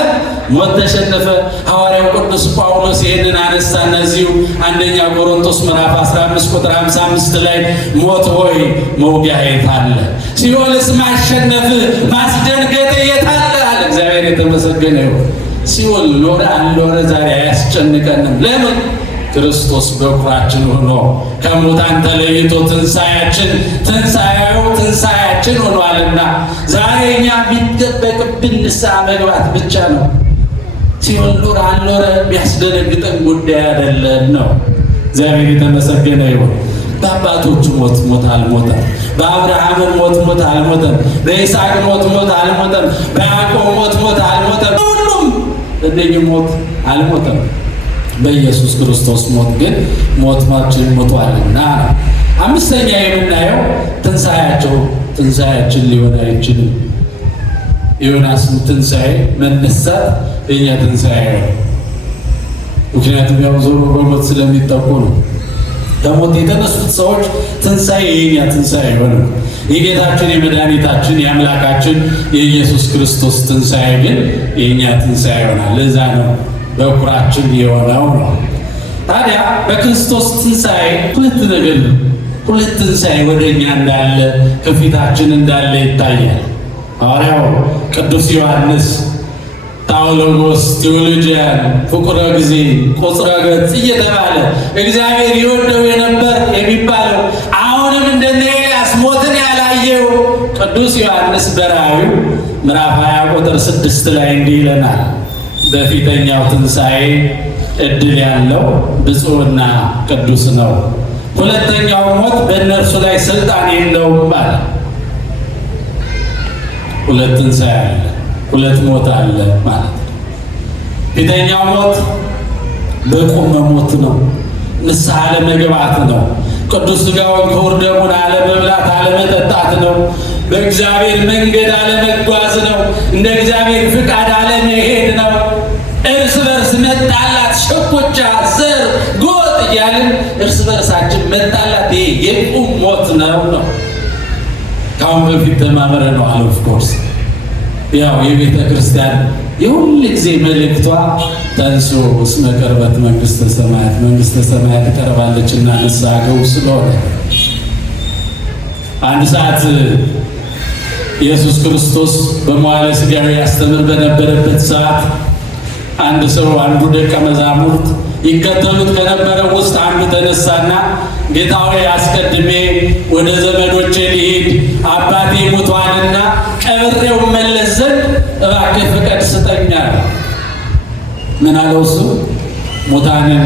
ሞት ተሸነፈ። ሐዋርያው ቅዱስ ጳውሎስ ይህንን አነሳ። እነዚሁ አንደኛ ቆሮንቶስ ምዕራፍ 15 ቁጥር 55 ላይ ሞት ሆይ መውጊያ የት አለ? ሲኦልስ ማሸነፍ ማስደንገጥ የት አለ አለ። እግዚአብሔር የተመሰገነ ይሁን። ሲኦል ኖረ አልኖረ ዛሬ አያስጨንቀንም። ለምን? ክርስቶስ በኩራችን ሆኖ ከሙታን ተለይቶ ትንሣኤያችን ሆኗልና ዛሬ እኛ የሚጠበቅብን ንስሐ መግባት ብቻ ነው። ሲኦል ኖረ አልኖረ ቢያስደነግጠን ጉዳይ አይደለም ነው። እግዚአብሔር የተመሰገነ ይሁን። በአባቶቹ ሞት አልሞተም። በአብርሃም ሞት አልሞተም። በይስሐቅ ሞት አልሞተም። በያዕቆብ ሞት አልሞተም። ሁሉም እንደዚህ ሞት አልሞተም። በኢየሱስ ክርስቶስ ሞት ግን ሞታችን ሞቷልና። አምስተኛ የምናየው ትንሣኤያችን ሊሆን አይችልም። ዮናስ ትንሣኤ መነሳት የኛ ትንሣኤ ነው። ምክንያቱም ያው ዞሮ በሞት ስለሚጠቁ ነው። ከሞት የተነሱት ሰዎች ትንሣኤ የኛ ትንሣኤ ሆነ። የጌታችን የመድኃኒታችን የአምላካችን የኢየሱስ ክርስቶስ ትንሣኤ ግን የኛ ትንሣኤ ይሆናል። ለዛ ነው በኩራችን የሆነው ነው። ታዲያ በክርስቶስ ትንሣኤ ሁለት ትንሣኤ ወደኛ እንዳለ ከፊታችን እንዳለ ይታያል። ሐዋርያው ቅዱስ ዮሐንስ ታውሎጎስ ቴዎሎጂያን ፍቁረ ጊዜ ቁጽረ ገጽ እየተባለ እግዚአብሔር ይወደው የነበር የሚባለው አሁንም እንደነ ኤልያስ ሞትን ያላየው ቅዱስ ዮሐንስ በራእዩ ምዕራፍ 20 ቁጥር 6 ላይ እንዲህ ይለናል። በፊተኛው ትንሣኤ ዕድል ያለው ብፁዕና ቅዱስ ነው፣ ሁለተኛው ሞት በእነርሱ ላይ ስልጣን የለውም አለ። ሁለት ትንሣኤ አለ፣ ሁለት ሞት አለ ማለት ነው። ፊተኛው ሞት በቁም መሞት ነው፣ ንስሐ አለመግባት ነው። ቅዱስ ሥጋውን ክቡር ደሙን አለመብላት አለመጠጣት ነው። በእግዚአብሔር መንገድ አለመጓዝ ነው። እንደ እግዚአብሔር ፍቃድ አለመሄድ ነው። እርስ በርስ መጣላት፣ ሽኩቻ፣ ዘር፣ ጎጥ እያልን እርስ በርሳችን መጣላት የቁም ሞት ነው። ካሁን በፊት ተማምረነዋል። ኦፍኮርስ ያው የቤተ ክርስቲያን የሁል ጊዜ መልእክቷ ተንሱ እስመ ቀርበት መንግሥተ ሰማያት ቀርባለችና ንስሐ ግቡ ስለሆነ አንድ ሰዓት ኢየሱስ ክርስቶስ በመዋዕለ ሥጋዌ ያስተምር በነበረበት ሰዓት አንዱ ደቀ መዛሙርት ይከተሉት ከነበረው ውስጥ አንዱ ተነሳና ጌታ ሆይ አስቀድሜ ወደ ዘመዶቼ ልሂድ፣ አባቴ ሙቷልና ቀብሬው መለስ ዘንድ እባክህ ፍቃድ ስጠኝ አለ። ምን አለው እሱ? ሙታንን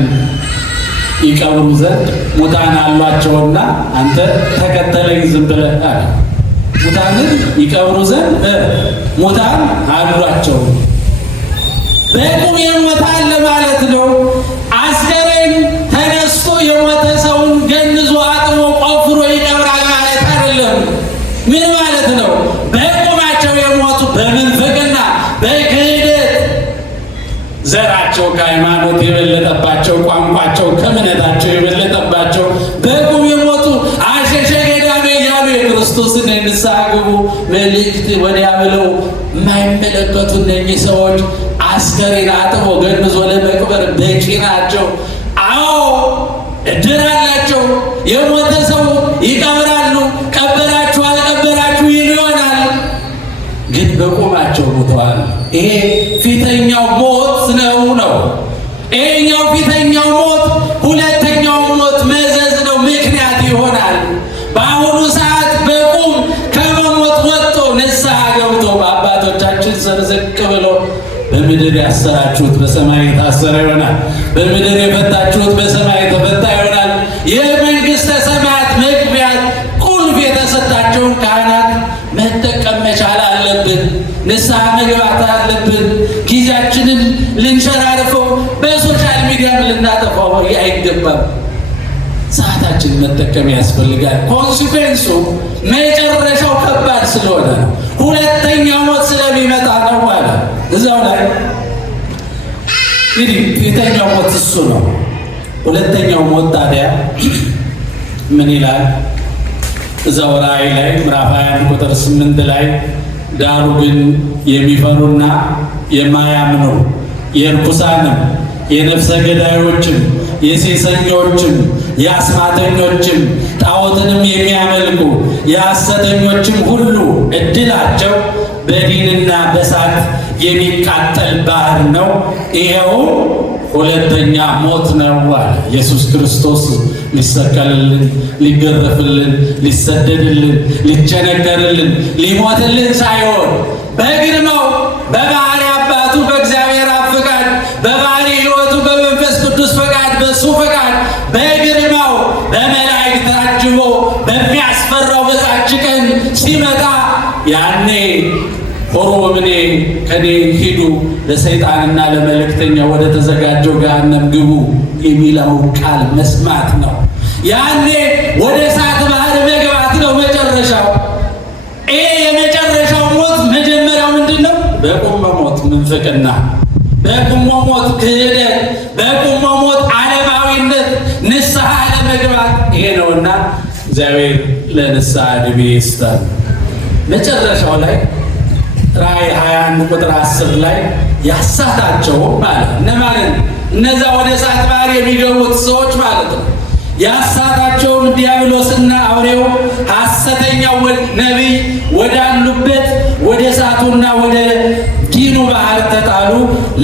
ይቀብሩ ዘንድ ሙታን አሏቸውና አንተ ተከተለኝ ዝም ብለህ አለ። ሙታንን ይቀብሩ ዘንድ ሙታን አሏቸው። በቁም የሞታል ማለት ነው። አስከሬን ተነስቶ የሞተ ሰውን ገንዞ አጥቦ ቆፍሮ ይቀብራል ማለት አይደለም። ምን ማለት ነው? በቁማቸው የሞቱ በምንፍቅና በክህደት ዘራቸው ከሃይማኖት የበለጠባቸው፣ ቋንቋቸው ከእምነታቸው የበለጠባቸው በቁም የሞቱ አሸሸ ገዳሜ እያሉ ክርስቶስን ንስሐ ግቡ መልእክት ወዲያ ብለው የማይመለከቱ እነኚህ ሰዎች አስከሬን አጥቦ ገንዞ ለመቅበር በቂ ናቸው። አዎ እድር አላቸው። የሞተ ሰው ይቀብራሉ። ቀበራችሁ አልቀበራችሁ ይል ይሆናል፣ ግን በቁማቸው ሞተዋል። ይሄ ፊተኛው ሞት ነው። ይሄኛው ፊተኛው ሞት ሁለተኛው ሞት መዘዝ ነው፣ ምክንያት ይሆናል። በአሁኑ ሰዓት በቁም ከመሞት ወጥቶ ንስሐ ገብቶ በአባቶቻችን ስር ዝቅ ብሎ በምድር ያሰራችሁት በሰማይ የታሰረ ይሆናል፣ በምድር የፈታችሁት በሰማይ የተፈታ ይሆናል። የመንግሥተ ሰማያት መግቢያ ቁልፍ የተሰጣቸውን ካህናት መጠቀም መቻል አለብን። ንስሐ መግባት አለብን። ጊዜያችንን ልንሸራርፈው በሶሻል ሚዲያም ልናጠፋው አይገባም። ሰዓታችን መጠቀም ያስፈልጋል። ኮንሲኩዌንሱ መጨረሻው ከባድ ስለሆነ ነው። ሁለተኛው ሞት ስለሚመጣ ነው ማለት እዛው ላይ እንግዲህ ፊተኛው ሞት እሱ ነው። ሁለተኛው ሞት ታዲያ ምን ይላል? እዛው ራእይ ላይ ምዕራፍ 21 ቁጥር 8 ላይ ዳሩ ግን የሚፈሩና የማያምኑ የርኩሳንም የነፍሰ ገዳዮችም የሴሰኞችም የአስማተኞችም ጣዖትንም የሚያመልኩ የሐሰተኞችም ሁሉ ዕድላቸው በዲንና በእሳት የሚቃጠል ባህር ነው፣ ይኸው ሁለተኛ ሞት ነው አለ። ኢየሱስ ክርስቶስ ሊሰቀልልን፣ ሊገረፍልን፣ ሊሰደድልን፣ ሊቸነከርልን፣ ሊሞትልን ሳይሆን በግርማው በባህሪ አባቱ በእግዚአብሔር አብ ፈቃድ በባህሪ ሕይወቱ በመንፈስ ቅዱስ ፈቃድ በሱ ፈቃድ በግርማው በመላእክት ታጅቦ በሚያስፈራው በዛች ቀን ሲመጣ ያኔ ኦሮምኔ ከኔ ሂዱ ለሰይጣንና ለመልእክተኛ ወደ ተዘጋጀው ገሃነም ግቡ የሚለው ቃል መስማት ነው። ያኔ ወደ እሳት ባህር መግባት ነው መጨረሻው። ይሄ የመጨረሻው ሞት መጀመሪያው ምንድን ነው? በቁም መሞት ምንፍቅና፣ በቁም መሞት ክህደት፣ በቁም መሞት ዓለማዊነት፣ ንስሐ ለመግባት ይሄ ነውና እግዚአብሔር ለንስሐ ዕድሜ ይስጠን። መጨረሻው ላይ ራእይ 21 ቁጥር 10 ላይ ያሳታቸው ማለት እነማንን? እነዛ ወደ እሳት ባህር የሚገቡት ሰዎች ማለት ነው። ያሳታቸውም ዲያብሎስና አውሬው ሐሰተኛው ነቢይ ወዳሉበት ወደ እሳቱና ወደ ዲኑ ባህር ተጣሉ፣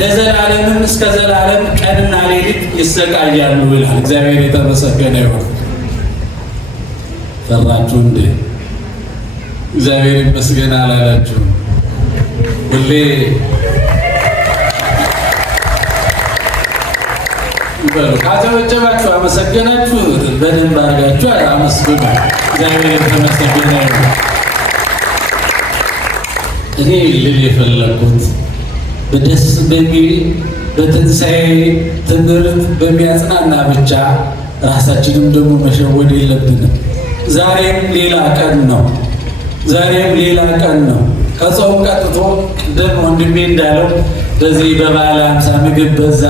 ለዘላለምም እስከ ዘላለም ቀንና ሌሊት ይሰቃያሉ ይላል። እግዚአብሔር የተመሰገነ ይሁን። ፈራችሁ እንዴ? እግዚአብሔር ይመስገን አላላችሁ? ሁሌ ካጨበጨባችሁ አመሰገናችሁ፣ በደንብ አድርጋችሁ አመስግኑ። እግዚአብሔር የተመሰገነ ይሁን። እኔ ልል የፈለኩት በደስ በሚል በትንሣኤ ትምህርት በሚያጽናና ብቻ ራሳችንም ደግሞ መሸወድ የለብንም። ዛሬም ሌላ ቀን ነው። ዛሬም ሌላ ቀን ነው። ከጾም ቀጥቶ ቅድም ወንድሜ እንዳለው በዚህ በበዓለ ሃምሳ ምግብ በዛ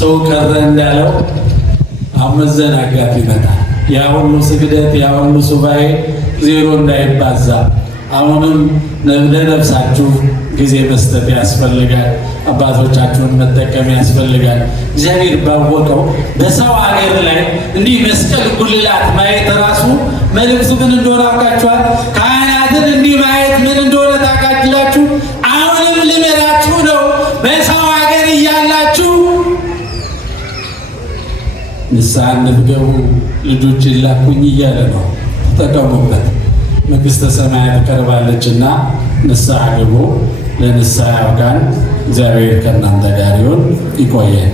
ሰው ቀረ እንዳለው አሁን መዘናጋት ይመጣል። ያ ሁሉ ስግደት ያ ሁሉ ሱባኤ ዜሮ እንዳይባዛ አሁንም ለነፍሳችሁ ጊዜ መስጠት ያስፈልጋል። አባቶቻችሁን መጠቀም ያስፈልጋል። እግዚአብሔር ባወቀው በሰው ሀገር ላይ እንዲህ መስቀል ጉልላት ማየት ራሱ መልእክቱ ምን እንደሆነ አውቃችኋል። ካህናትን እንዲህ ማየት ምን እንደሆነ ታውቃላችሁ። አሁንም ልመዳችሁ ነው። በሰው ሀገር እያላችሁ ንስሐ እንድትገቡ ልጆችን ላኩኝ እያለ ነው። ተጠቀሙበት። መንግሥተ ሰማያት ቀርባለችና ንስሐ ግቡ። ለንስሐ ያብቃን። እግዚአብሔር ከእናንተ ጋር ይሁን። ይቆየን።